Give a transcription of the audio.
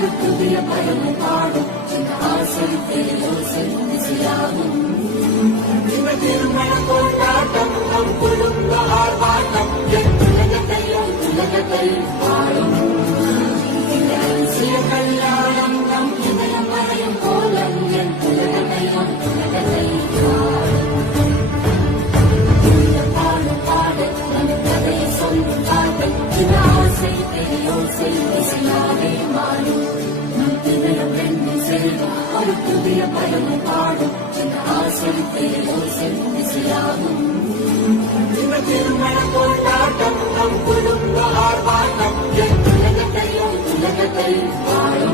ஒரு புதிய பயணம் பாடும் ஆசை பேரோசை இசையாகும். இந்த திருமண கொண்டாட்டம் நம் குடும்ப ஆர்ப்பாட்டம் என் உலகத்தை பாடும். இந்த அதிசய கல்யாணம் நம் இதயம் மறையும் கோலம் என் உலகத்தை பாடும். பாடும் பாடு நம் கதையை சொல்லும் பாடல் இந்த ஆசை பேரோசை இசையாவே மாறும். நம் இதயம் என்னும் செல்வம் ஒரு புதிய பயணம் பாடும் ஆசை பேரோசை இசையாகும். இந்த திருமண கொண்டாட்டம் நம் குடும்ப ஆர்ப்பாட்டம் என் உலகத்தை பாடும்.